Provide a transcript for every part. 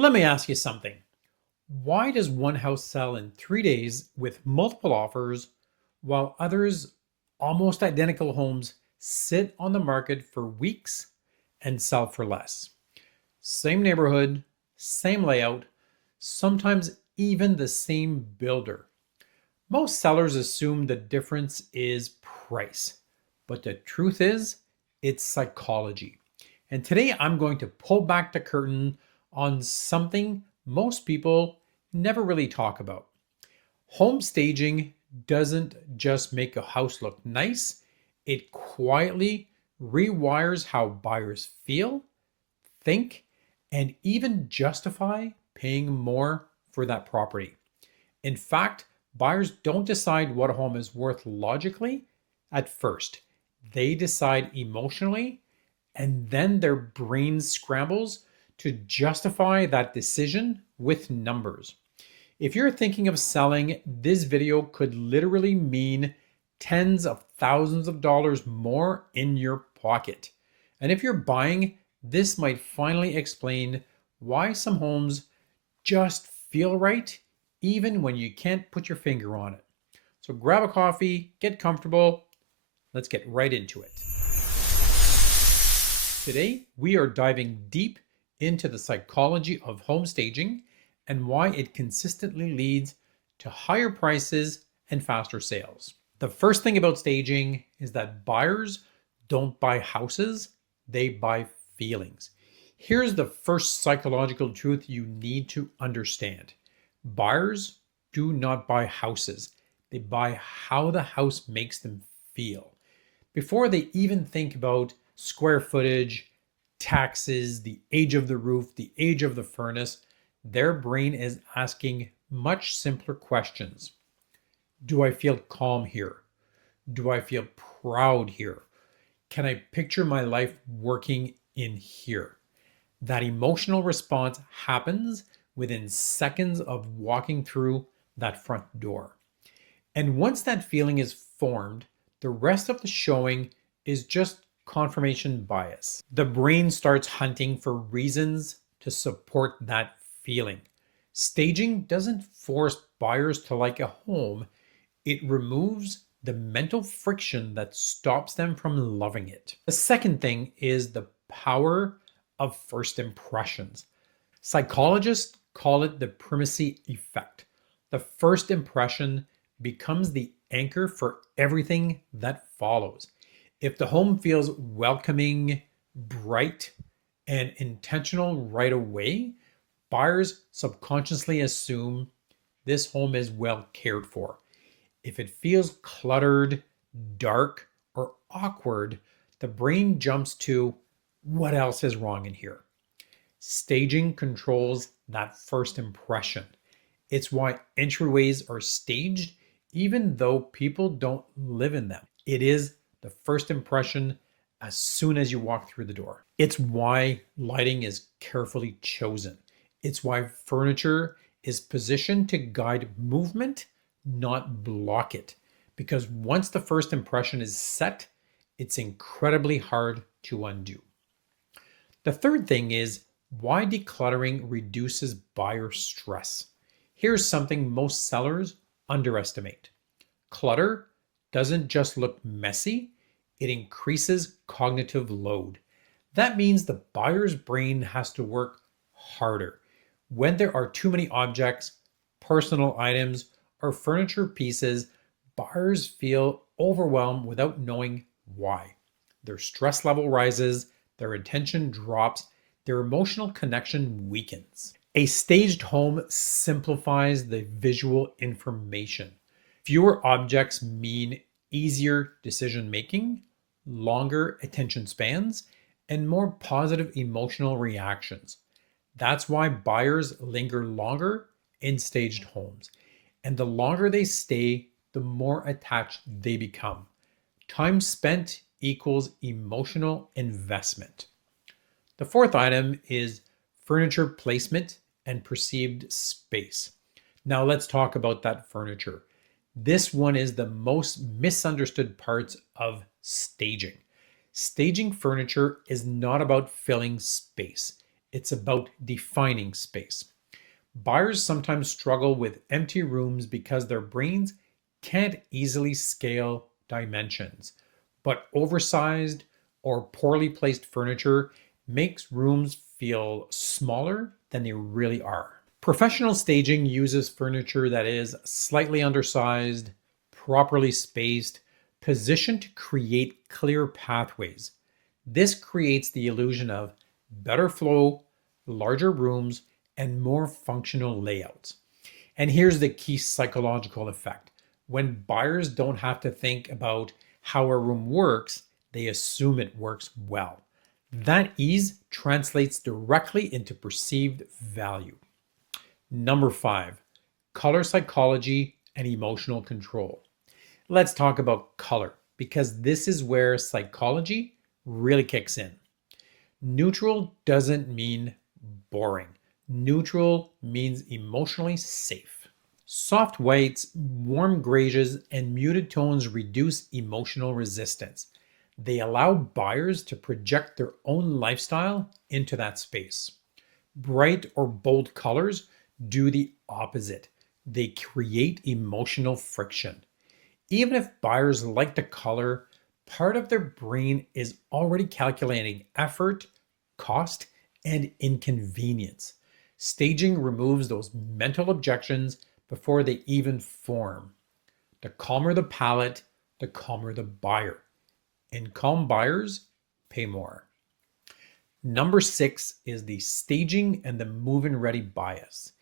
Let me ask you something. Why does one house sell in 3 days with multiple offers while others, almost identical homes, sit on the market for weeks and sell for less? Same neighborhood, same layout, sometimes even the same builder. Most sellers assume the difference is price, but the truth is, it's psychology. And today I'm going to pull back the curtain on something most people never really talk about. Home staging doesn't just make a house look nice, it quietly rewires how buyers feel, think, and even justify paying more for that property. In fact, buyers don't decide what a home is worth logically at first. They decide emotionally, and then their brain scrambles to justify that decision with numbers. If you're thinking of selling, this video could literally mean tens of thousands of dollars more in your pocket. And if you're buying, this might finally explain why some homes just feel right, even when you can't put your finger on it. So grab a coffee, get comfortable. Let's get right into it. Today, we are diving deep into the psychology of home staging and why it consistently leads to higher prices and faster sales. The first thing about staging is that buyers don't buy houses, they buy feelings. Here's the first psychological truth you need to understand. Buyers do not buy houses, they buy how the house makes them feel. Before they even think about square footage, taxes, the age of the roof, the age of the furnace, their brain is asking much simpler questions. Do I feel calm here? Do I feel proud here? Can I picture my life working in here? That emotional response happens within seconds of walking through that front door. And once that feeling is formed, the rest of the showing is just confirmation bias. The brain starts hunting for reasons to support that feeling. Staging doesn't force buyers to like a home, it removes the mental friction that stops them from loving it. The second thing is the power of first impressions. Psychologists call it the primacy effect. The first impression becomes the anchor for everything that follows. If the home feels welcoming, bright, and intentional right away, buyers subconsciously assume this home is well cared for. If it feels cluttered, dark, or awkward, the brain jumps to what else is wrong in here? Staging controls that first impression. It's why entryways are staged even though people don't live in them. It is the first impression as soon as you walk through the door. It's why lighting is carefully chosen. It's why furniture is positioned to guide movement, not block it. Because once the first impression is set, it's incredibly hard to undo. The third thing is why decluttering reduces buyer stress. Here's something most sellers underestimate. Clutter doesn't just look messy, it increases cognitive load. That means the buyer's brain has to work harder. When there are too many objects, personal items, or furniture pieces, buyers feel overwhelmed without knowing why. Their stress level rises, their attention drops, their emotional connection weakens. A staged home simplifies the visual information. Fewer objects mean easier decision making, longer attention spans, and more positive emotional reactions. That's why buyers linger longer in staged homes. And the longer they stay, the more attached they become. Time spent equals emotional investment. The fourth item is furniture placement and perceived space. Now let's talk about that furniture. This one is the most misunderstood parts of staging. Staging furniture is not about filling space. it's about defining space. Buyers sometimes struggle with empty rooms because their brains can't easily scale dimensions, but oversized or poorly placed furniture makes rooms feel smaller than they really are. Professional staging uses furniture that is slightly undersized, properly spaced, positioned to create clear pathways. This creates the illusion of better flow, larger rooms, and more functional layouts. And here's the key psychological effect. When buyers don't have to think about how a room works, they assume it works well. That ease translates directly into perceived value. Number 5, color psychology and emotional control. Let's talk about color because this is where psychology really kicks in. Neutral doesn't mean boring. Neutral means emotionally safe. Soft whites, warm grays, and muted tones reduce emotional resistance. They allow buyers to project their own lifestyle into that space. Bright or bold colors do the opposite. They create emotional friction. Even if buyers like the color, part of their brain is already calculating effort, cost, and inconvenience. Staging removes those mental objections before they even form. The calmer the palette, the calmer the buyer. And calm buyers pay more. Number 6 is the staging and the move-in ready bias.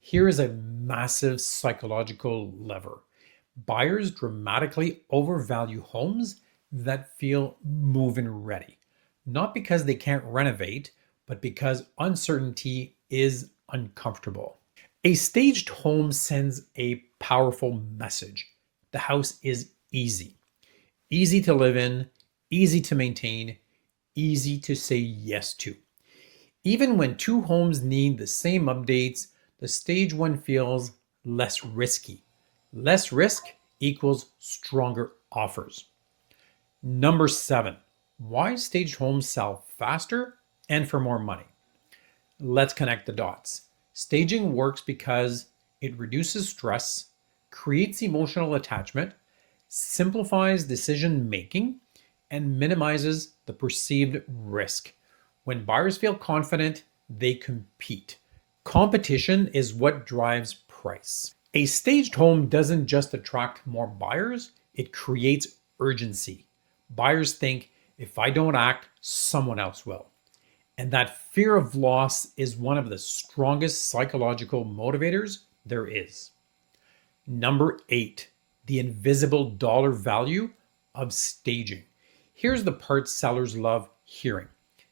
Here is a massive psychological lever. Buyers dramatically overvalue homes that feel move-in ready, not because they can't renovate, but because uncertainty is uncomfortable. A staged home sends a powerful message. The house is easy, easy to live in, easy to maintain, easy to say yes to. Even when two homes need the same updates, the stage one feels less risky. Less risk equals stronger offers. Number 7, why staged homes sell faster and for more money. Let's connect the dots. Staging works because it reduces stress, creates emotional attachment, simplifies decision making, and minimizes the perceived risk. When buyers feel confident, they compete. Competition is what drives price. A staged home doesn't just attract more buyers, it creates urgency. Buyers think, if I don't act, someone else will. And that fear of loss is one of the strongest psychological motivators there is. Number 8, the invisible dollar value of staging. Here's the part sellers love hearing.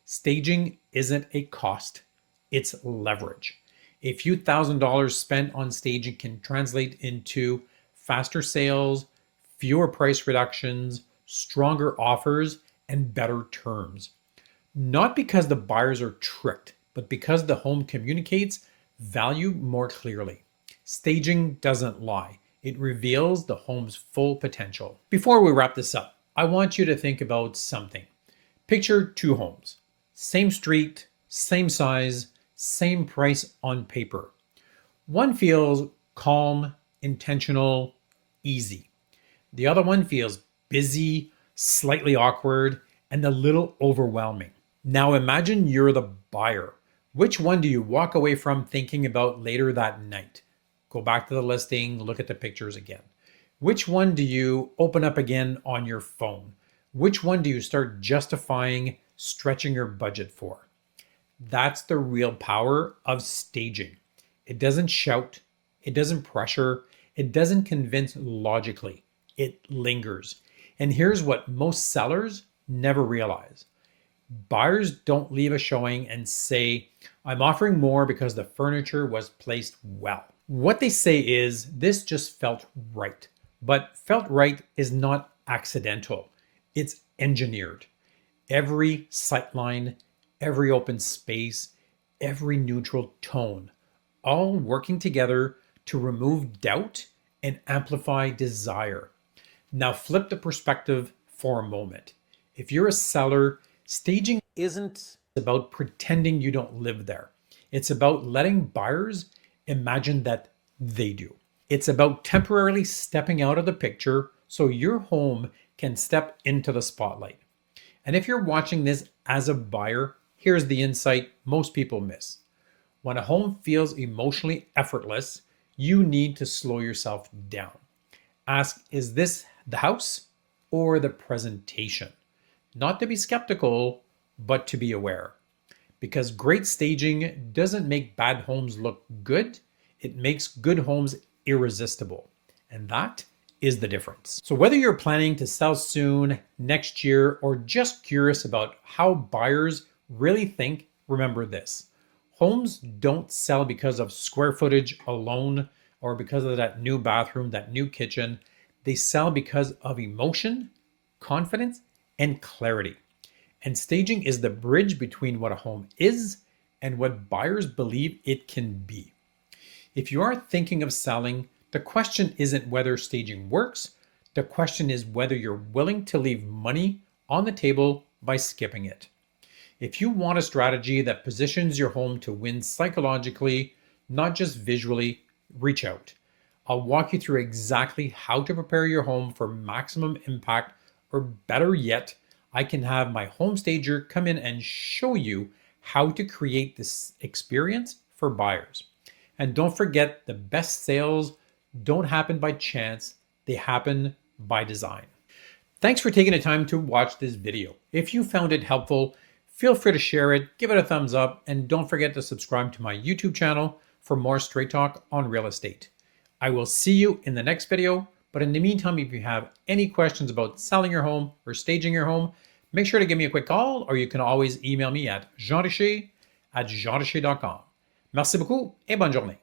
Staging isn't a cost, it's leverage. A few $1,000s spent on staging can translate into faster sales, fewer price reductions, stronger offers, and better terms. Not because the buyers are tricked, but because the home communicates value more clearly. Staging doesn't lie, it reveals the home's full potential. Before we wrap this up, I want you to think about something. Picture two homes, same street, same size, same price on paper. One feels calm, intentional, easy. The other one feels busy, slightly awkward, and a little overwhelming. Now imagine you're the buyer. Which one do you walk away from thinking about later that night? Go back to the listing, look at the pictures again. Which one do you open up again on your phone? Which one do you start justifying stretching your budget for? That's the real power of staging. It doesn't shout, it doesn't pressure, it doesn't convince logically. It lingers. And here's what most sellers never realize. Buyers don't leave a showing and say, I'm offering more because the furniture was placed well. What they say is, this just felt right. But felt right is not accidental, it's engineered. Every sightline, every open space, every neutral tone, all working together to remove doubt and amplify desire. Now flip the perspective for a moment. If you're a seller, staging isn't about pretending you don't live there. It's about letting buyers imagine that they do. It's about temporarily stepping out of the picture so your home can step into the spotlight. And if you're watching this as a buyer, here's the insight most people miss. When a home feels emotionally effortless, you need to slow yourself down. Ask, is this the house or the presentation? Not to be skeptical, but to be aware. Because great staging doesn't make bad homes look good, it makes good homes irresistible. And that is the difference. So, whether you're planning to sell soon, next year, or just curious about how buyers really think, remember this: homes don't sell because of square footage alone or because of that new bathroom, that new kitchen. They sell because of emotion, confidence, and clarity. And staging is the bridge between what a home is and what buyers believe it can be. If you are thinking of selling, the question isn't whether staging works. The question is whether you're willing to leave money on the table by skipping it. If you want a strategy that positions your home to win psychologically, not just visually, reach out. I'll walk you through exactly how to prepare your home for maximum impact, or better yet, I can have my home stager come in and show you how to create this experience for buyers. And don't forget, the best sales don't happen by chance, they happen by design. Thanks for taking the time to watch this video. If you found it helpful, feel free to share it, give it a thumbs up, and don't forget to subscribe to my YouTube channel for more straight talk on real estate. I will see you in the next video, but in the meantime, if you have any questions about selling your home or staging your home, make sure to give me a quick call, or you can always email me at jeanricher@jeanricher.com. Merci beaucoup et bonne journée.